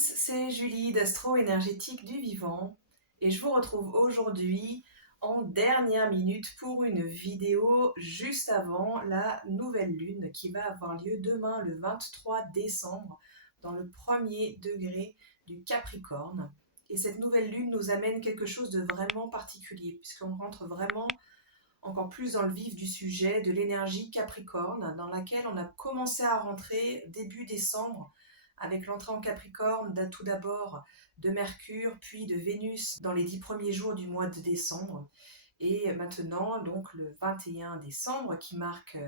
c'est Julie d'Astro Énergétique du Vivant et je vous retrouve aujourd'hui en dernière minute pour une vidéo juste avant la nouvelle lune qui va avoir lieu demain le 23 décembre dans le premier degré du Capricorne. Et cette nouvelle lune nous amène quelque chose de vraiment particulier puisqu'on rentre vraiment encore plus dans le vif du sujet de l'énergie Capricorne dans laquelle on a commencé à rentrer début décembre avec l'entrée en Capricorne tout d'abord de Mercure puis de Vénus dans les 10 premiers jours du mois de décembre. Et maintenant, donc le 21 décembre, qui marque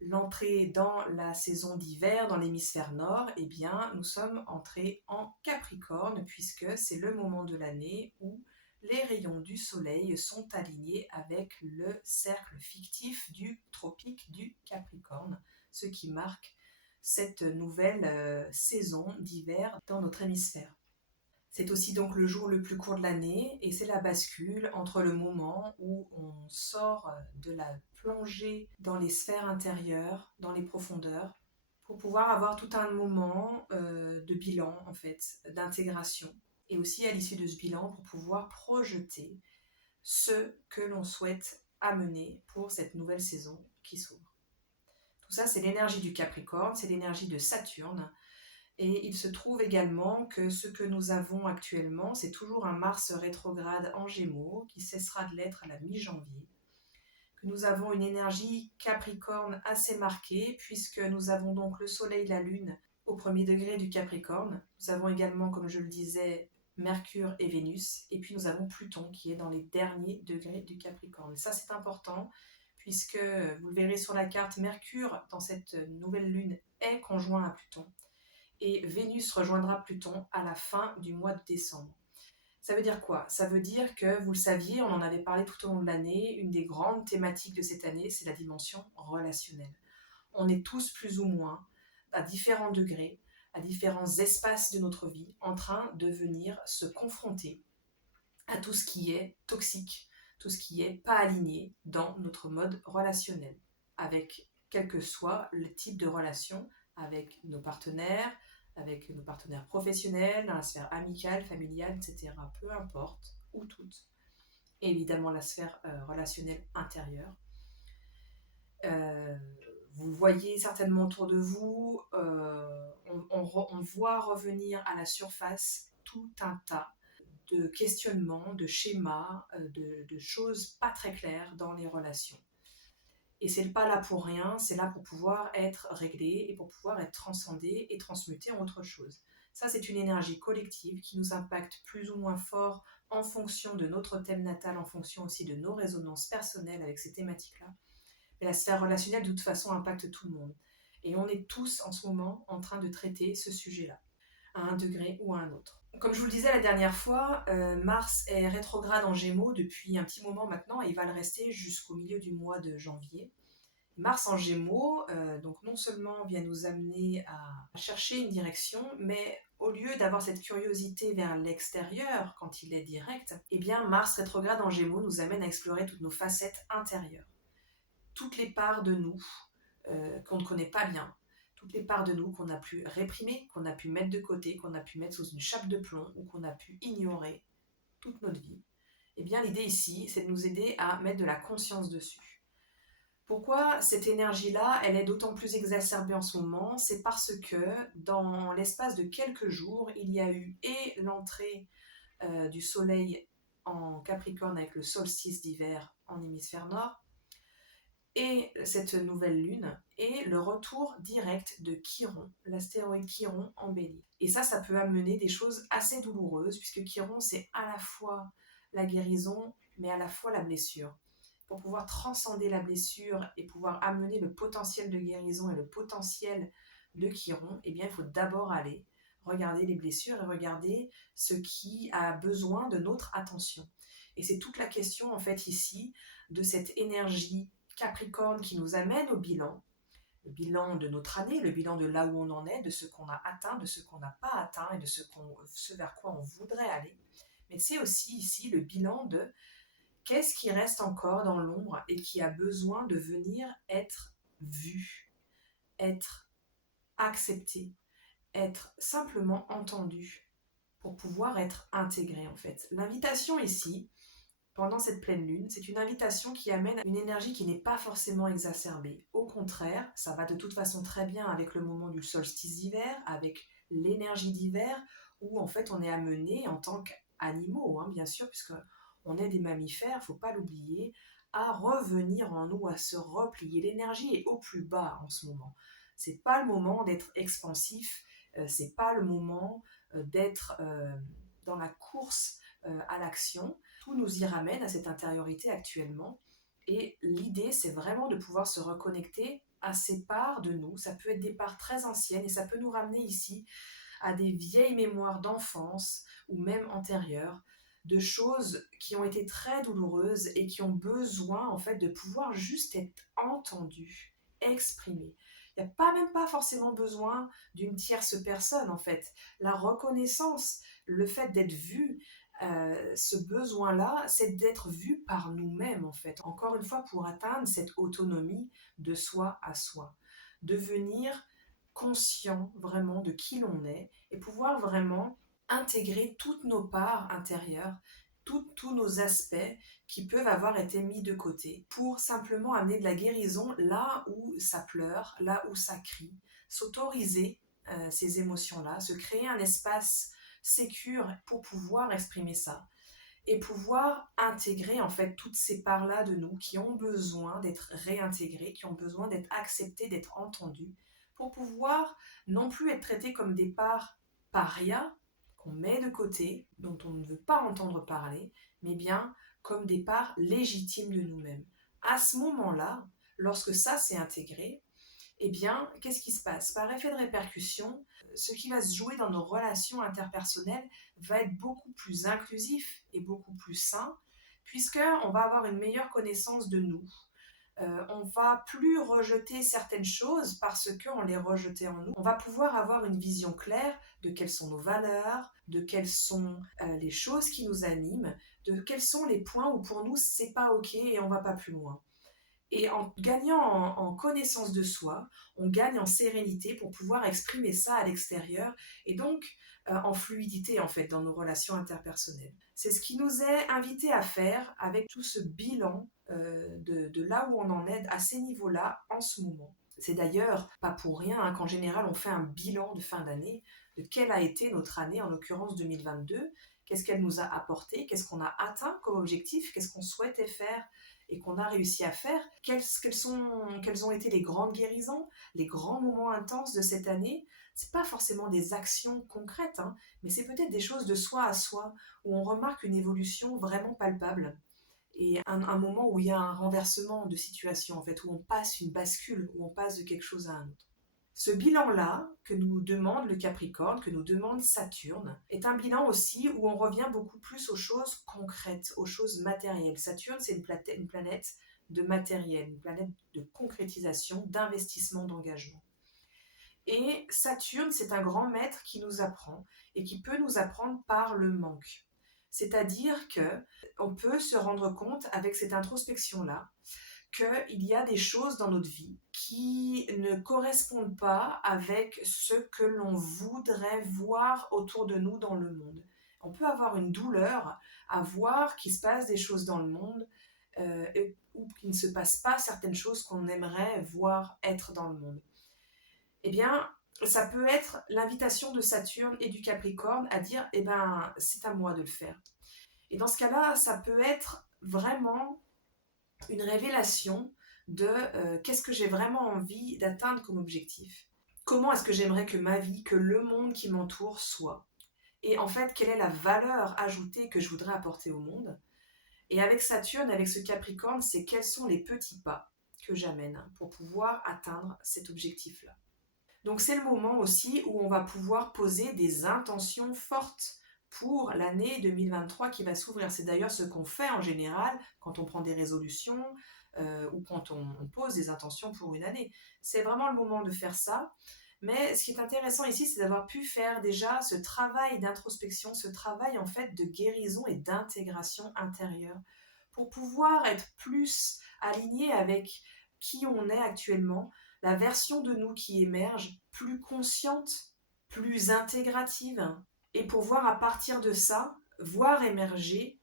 l'entrée dans la saison d'hiver dans l'hémisphère nord, eh bien, nous sommes entrés en Capricorne puisque c'est le moment de l'année où les rayons du soleil sont alignés avec le cercle fictif du tropique du Capricorne, ce qui marque cette nouvelle saison d'hiver dans notre hémisphère. C'est aussi donc le jour le plus court de l'année et c'est la bascule entre le moment où on sort de la plongée dans les sphères intérieures, dans les profondeurs, pour pouvoir avoir tout un moment de bilan en fait, d'intégration. Et aussi à l'issue de ce bilan pour pouvoir projeter ce que l'on souhaite amener pour cette nouvelle saison qui s'ouvre. Tout ça, c'est l'énergie du Capricorne, c'est l'énergie de Saturne. Et il se trouve également que ce que nous avons actuellement, c'est toujours un Mars rétrograde en Gémeaux qui cessera de l'être à la mi-janvier. Que nous avons une énergie Capricorne assez marquée puisque nous avons donc le Soleil et la Lune au premier degré du Capricorne. Nous avons également, comme je le disais, Mercure et Vénus. Et puis nous avons Pluton qui est dans les derniers degrés du Capricorne. Et ça, c'est important puisque, vous le verrez sur la carte, Mercure, dans cette nouvelle lune, est conjoint à Pluton. Et Vénus rejoindra Pluton à la fin du mois de décembre. Ça veut dire quoi? Ça veut dire que, vous le saviez, on en avait parlé tout au long de l'année, une des grandes thématiques de cette année, c'est la dimension relationnelle. On est tous plus ou moins, à différents degrés, à différents espaces de notre vie, en train de venir se confronter à tout ce qui est toxique, tout ce qui est pas aligné dans notre mode relationnel, avec quel que soit le type de relation, avec nos partenaires professionnels, dans la sphère amicale, familiale, etc. Peu importe, ou toutes. Et évidemment la sphère relationnelle intérieure. Vous voyez certainement autour de vous, on voit revenir à la surface tout un tas de questionnements, de schémas, de choses pas très claires dans les relations. Et c'est pas là pour rien, c'est là pour pouvoir être réglé et pour pouvoir être transcendé et transmuté en autre chose. Ça, c'est une énergie collective qui nous impacte plus ou moins fort en fonction de notre thème natal, en fonction aussi de nos résonances personnelles avec ces thématiques-là. Mais la sphère relationnelle, de toute façon, impacte tout le monde. Et on est tous en ce moment en train de traiter ce sujet-là, à un degré ou à un autre. Comme je vous le disais la dernière fois, Mars est rétrograde en Gémeaux depuis un petit moment maintenant et il va le rester jusqu'au milieu du mois de janvier. Mars en Gémeaux, donc non seulement vient nous amener à chercher une direction, mais au lieu d'avoir cette curiosité vers l'extérieur quand il est direct, eh bien Mars rétrograde en Gémeaux nous amène à explorer toutes nos facettes intérieures. Toutes les parts de nous qu'on ne connaît pas bien, toutes les parts de nous qu'on a pu réprimer, qu'on a pu mettre de côté, qu'on a pu mettre sous une chape de plomb ou qu'on a pu ignorer toute notre vie, eh bien l'idée ici, c'est de nous aider à mettre de la conscience dessus. Pourquoi cette énergie-là, elle est d'autant plus exacerbée en ce moment? C'est parce que dans l'espace de quelques jours, il y a eu et l'entrée du soleil en Capricorne avec le solstice d'hiver en hémisphère nord, et cette nouvelle lune, et le retour direct de Chiron, l'astéroïde Chiron en Bélier. Et ça peut amener des choses assez douloureuses, puisque Chiron, c'est à la fois la guérison, mais à la fois la blessure. Pour pouvoir transcender la blessure et pouvoir amener le potentiel de guérison et le potentiel de Chiron, eh bien, il faut d'abord aller regarder les blessures et regarder ce qui a besoin de notre attention. Et c'est toute la question, en fait, ici, de cette énergie Capricorne qui nous amène au bilan, le bilan de notre année, le bilan de là où on en est, de ce qu'on a atteint, de ce qu'on n'a pas atteint et de ce vers quoi on voudrait aller. Mais c'est aussi ici le bilan de qu'est-ce qui reste encore dans l'ombre et qui a besoin de venir être vu, être accepté, être simplement entendu, pour pouvoir être intégré en fait. L'invitation ici, pendant cette pleine lune, c'est une invitation qui amène une énergie qui n'est pas forcément exacerbée. Au contraire, ça va de toute façon très bien avec le moment du solstice d'hiver, avec l'énergie d'hiver, où en fait on est amené en tant qu'animaux, bien sûr, puisque on est des mammifères, il ne faut pas l'oublier, à revenir en nous, à se replier. L'énergie est au plus bas en ce moment. C'est pas le moment d'être expansif, c'est pas le moment d'être dans la course à l'action. Tout nous y ramène à cette intériorité actuellement. Et l'idée, c'est vraiment de pouvoir se reconnecter à ces parts de nous. Ça peut être des parts très anciennes et ça peut nous ramener ici à des vieilles mémoires d'enfance ou même antérieures, de choses qui ont été très douloureuses et qui ont besoin en fait de pouvoir juste être entendues, exprimées. Il n'y a pas même pas forcément besoin d'une tierce personne en fait. La reconnaissance, le fait d'être vu, ce besoin-là, c'est d'être vu par nous-mêmes en fait. Encore une fois, pour atteindre cette autonomie de soi à soi. Devenir conscient vraiment de qui l'on est et pouvoir vraiment intégrer toutes nos parts intérieures, tous nos aspects qui peuvent avoir été mis de côté pour simplement amener de la guérison là où ça pleure, là où ça crie, s'autoriser ces émotions-là, se créer un espace sécure pour pouvoir exprimer ça et pouvoir intégrer en fait toutes ces parts-là de nous qui ont besoin d'être réintégrées, qui ont besoin d'être acceptées, d'être entendues, pour pouvoir non plus être traitées comme des parts parias qu'on met de côté, dont on ne veut pas entendre parler, mais bien comme des parts légitimes de nous-mêmes. À ce moment-là, lorsque ça s'est intégré, eh bien, qu'est-ce qui se passe? Par effet de répercussion, ce qui va se jouer dans nos relations interpersonnelles va être beaucoup plus inclusif et beaucoup plus sain, puisqu'on va avoir une meilleure connaissance de nous. On va plus rejeter certaines choses parce qu'on les rejetait en nous. On va pouvoir avoir une vision claire de quelles sont nos valeurs, de quelles sont les choses qui nous animent, de quels sont les points où pour nous c'est pas ok et on va pas plus loin. Et en gagnant en connaissance de soi, on gagne en sérénité pour pouvoir exprimer ça à l'extérieur et donc en fluidité en fait dans nos relations interpersonnelles. C'est ce qui nous est invité à faire avec tout ce bilan de là où on en est à ces niveaux-là en ce moment. C'est d'ailleurs pas pour rien qu'en général on fait un bilan de fin d'année de quelle a été notre année, en l'occurrence 2022, qu'est-ce qu'elle nous a apporté, qu'est-ce qu'on a atteint comme objectif, qu'est-ce qu'on souhaitait faire et qu'on a réussi à faire, quelles ont été les grandes guérisons, les grands moments intenses de cette année. C'est pas forcément des actions concrètes, mais c'est peut-être des choses de soi à soi, où on remarque une évolution vraiment palpable. Et un moment où il y a un renversement de situation, en fait, où on passe une bascule, où on passe de quelque chose à un autre. Ce bilan-là, que nous demande le Capricorne, que nous demande Saturne, est un bilan aussi où on revient beaucoup plus aux choses concrètes, aux choses matérielles. Saturne, c'est une planète de matériel, une planète de concrétisation, d'investissement, d'engagement. Et Saturne, c'est un grand maître qui nous apprend et qui peut nous apprendre par le manque. C'est-à-dire que on peut se rendre compte avec cette introspection-là qu'il y a des choses dans notre vie qui ne correspondent pas avec ce que l'on voudrait voir autour de nous dans le monde. On peut avoir une douleur à voir qu'il se passe des choses dans le monde ou qu'il ne se passe pas certaines choses qu'on aimerait voir être dans le monde. Eh bien, ça peut être l'invitation de Saturne et du Capricorne à dire, eh ben, c'est à moi de le faire. Et dans ce cas-là, ça peut être vraiment une révélation de qu'est-ce que j'ai vraiment envie d'atteindre comme objectif. Comment est-ce que j'aimerais que ma vie, que le monde qui m'entoure soit. Et en fait, quelle est la valeur ajoutée que je voudrais apporter au monde. Et avec Saturne, avec ce Capricorne, c'est quels sont les petits pas que j'amène pour pouvoir atteindre cet objectif-là. Donc c'est le moment aussi où on va pouvoir poser des intentions fortes pour l'année 2023 qui va s'ouvrir. C'est d'ailleurs ce qu'on fait en général quand on prend des résolutions ou quand on pose des intentions pour une année. C'est vraiment le moment de faire ça. Mais ce qui est intéressant ici, c'est d'avoir pu faire déjà ce travail d'introspection, ce travail en fait de guérison et d'intégration intérieure pour pouvoir être plus aligné avec qui on est actuellement, la version de nous qui émerge, plus consciente plus intégrative, et pouvoir à partir de ça, voir émerger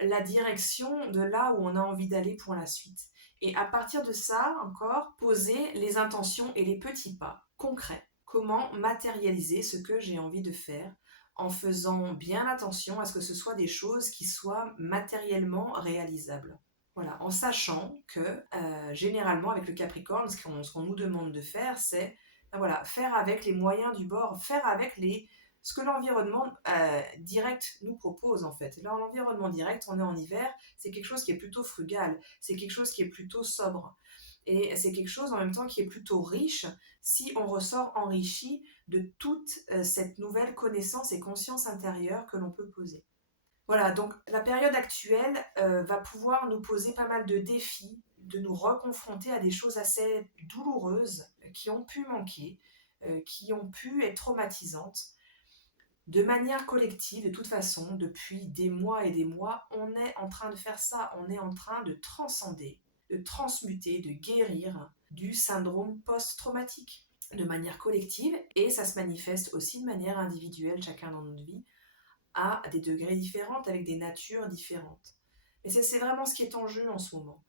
la direction de là où on a envie d'aller pour la suite. Et à partir de ça, encore, poser les intentions et les petits pas concrets. Comment matérialiser ce que j'ai envie de faire en faisant bien attention à ce que ce soit des choses qui soient matériellement réalisables. Voilà, en sachant que généralement avec le Capricorne, ce qu'on nous demande de faire, c'est voilà, faire avec les moyens du bord, faire avec ce que l'environnement direct nous propose en fait. Là, l'environnement direct, on est en hiver, c'est quelque chose qui est plutôt frugal, c'est quelque chose qui est plutôt sobre. Et c'est quelque chose en même temps qui est plutôt riche si on ressort enrichi de toute cette nouvelle connaissance et conscience intérieure que l'on peut poser. Voilà, donc la période actuelle va pouvoir nous poser pas mal de défis, de nous reconfronter à des choses assez douloureuses qui ont pu manquer, qui ont pu être traumatisantes. De manière collective, de toute façon, depuis des mois et des mois, on est en train de faire ça, on est en train de transcender, de transmuter, de guérir du syndrome post-traumatique de manière collective, et ça se manifeste aussi de manière individuelle, chacun dans notre vie, à des degrés différents, avec des natures différentes. Et c'est vraiment ce qui est en jeu en ce moment.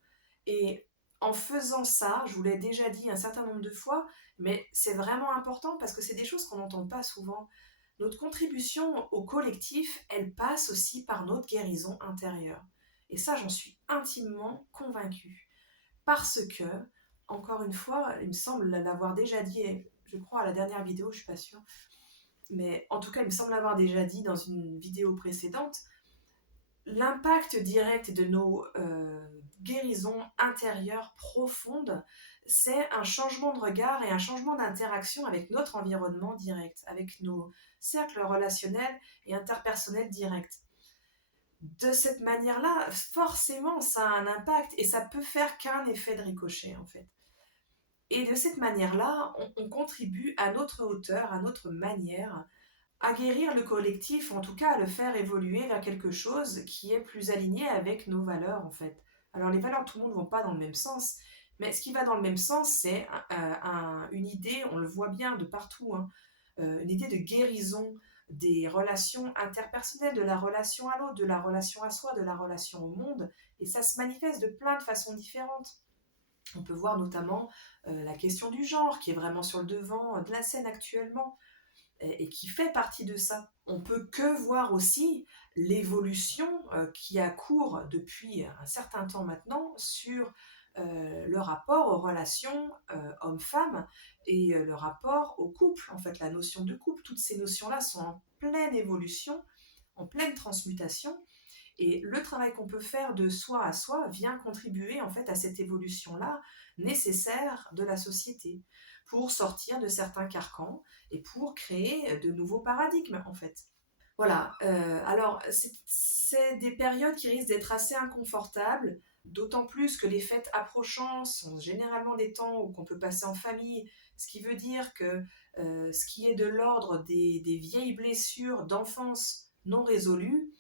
Et en faisant ça, je vous l'ai déjà dit un certain nombre de fois, mais c'est vraiment important parce que c'est des choses qu'on n'entend pas souvent. Notre contribution au collectif, elle passe aussi par notre guérison intérieure. Et ça, j'en suis intimement convaincue. Parce que, encore une fois, il me semble l'avoir déjà dit, je crois à la dernière vidéo, je ne suis pas sûre, mais en tout cas, il me semble l'avoir déjà dit dans une vidéo précédente, l'impact direct de nos guérisons intérieures profondes, c'est un changement de regard et un changement d'interaction avec notre environnement direct, avec nos cercles relationnels et interpersonnels directs. De cette manière-là, forcément, ça a un impact et ça peut faire qu'un effet de ricochet, en fait. Et de cette manière-là, on contribue à notre hauteur, à notre manière, à guérir le collectif, ou en tout cas à le faire évoluer vers quelque chose qui est plus aligné avec nos valeurs en fait. Alors les valeurs, tout le monde ne vont pas dans le même sens, mais ce qui va dans le même sens, c'est une idée, on le voit bien de partout, hein, une idée de guérison des relations interpersonnelles, de la relation à l'autre, de la relation à soi, de la relation au monde, et ça se manifeste de plein de façons différentes. On peut voir notamment la question du genre qui est vraiment sur le devant de la scène actuellement, et qui fait partie de ça. On peut que voir aussi l'évolution qui a cours depuis un certain temps maintenant sur le rapport aux relations hommes-femmes et le rapport au couple, en fait la notion de couple. Toutes ces notions-là sont en pleine évolution, en pleine transmutation, et le travail qu'on peut faire de soi à soi vient contribuer en fait à cette évolution-là nécessaire de la société pour sortir de certains carcans et pour créer de nouveaux paradigmes en fait. Voilà, alors c'est des périodes qui risquent d'être assez inconfortables, d'autant plus que les fêtes approchant sont généralement des temps où on peut passer en famille, ce qui veut dire que ce qui est de l'ordre des vieilles blessures d'enfance non résolues,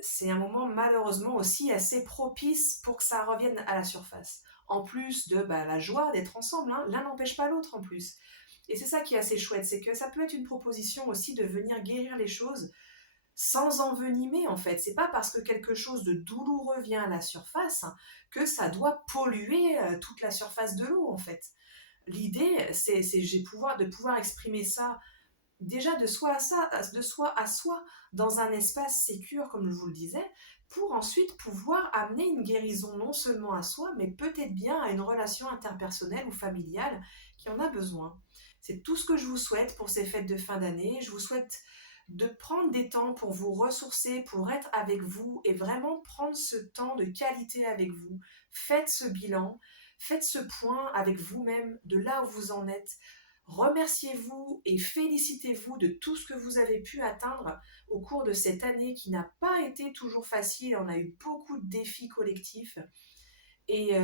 c'est un moment malheureusement aussi assez propice pour que ça revienne à la surface. En plus de la joie d'être ensemble, hein, l'un n'empêche pas l'autre en plus. Et c'est ça qui est assez chouette, c'est que ça peut être une proposition aussi de venir guérir les choses sans envenimer en fait. C'est pas parce que quelque chose de douloureux vient à la surface que ça doit polluer toute la surface de l'eau en fait. L'idée, c'est de pouvoir exprimer ça déjà de soi à soi, dans un espace sécure, comme je vous le disais, pour ensuite pouvoir amener une guérison non seulement à soi, mais peut-être bien à une relation interpersonnelle ou familiale qui en a besoin. C'est tout ce que je vous souhaite pour ces fêtes de fin d'année. Je vous souhaite de prendre des temps pour vous ressourcer, pour être avec vous et vraiment prendre ce temps de qualité avec vous. Faites ce bilan, faites ce point avec vous-même de là où vous en êtes. Remerciez-vous et félicitez-vous de tout ce que vous avez pu atteindre au cours de cette année qui n'a pas été toujours facile. On a eu beaucoup de défis collectifs et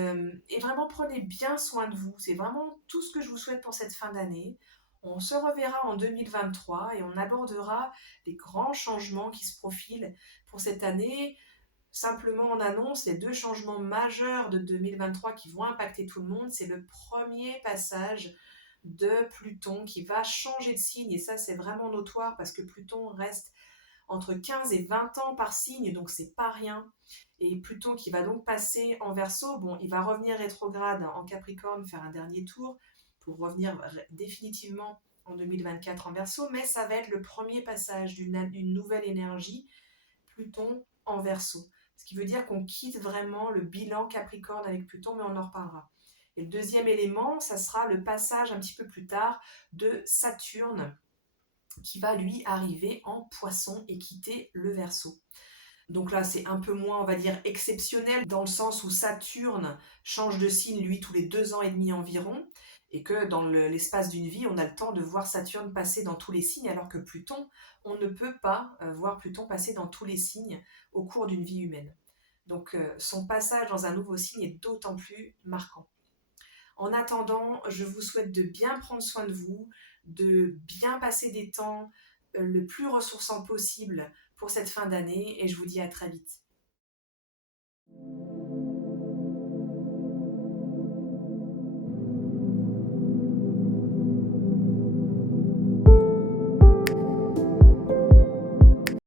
vraiment prenez bien soin de vous. C'est vraiment tout ce que je vous souhaite pour cette fin d'année. On se reverra en 2023 et on abordera les grands changements qui se profilent pour cette année. Simplement, on annonce les 2 changements majeurs de 2023 qui vont impacter tout le monde. C'est le premier passage de Pluton qui va changer de signe, et ça c'est vraiment notoire parce que Pluton reste entre 15 et 20 ans par signe, donc c'est pas rien. Et Pluton qui va donc passer en Verseau, bon, il va revenir rétrograde en Capricorne, faire un dernier tour pour revenir définitivement en 2024 en Verseau, mais ça va être le premier passage d'une nouvelle énergie, Pluton en Verseau. Ce qui veut dire qu'on quitte vraiment le bilan Capricorne avec Pluton, mais on en reparlera. Et le deuxième élément, ça sera le passage un petit peu plus tard de Saturne qui va lui arriver en Poisson et quitter le Verseau. Donc là, c'est un peu moins, on va dire, exceptionnel dans le sens où Saturne change de signe, lui, tous les 2 ans et demi environ, et que dans l'espace d'une vie, on a le temps de voir Saturne passer dans tous les signes, alors que Pluton, on ne peut pas voir Pluton passer dans tous les signes au cours d'une vie humaine. Donc son passage dans un nouveau signe est d'autant plus marquant. En attendant, je vous souhaite de bien prendre soin de vous, de bien passer des temps le plus ressourçant possible pour cette fin d'année, et je vous dis à très vite.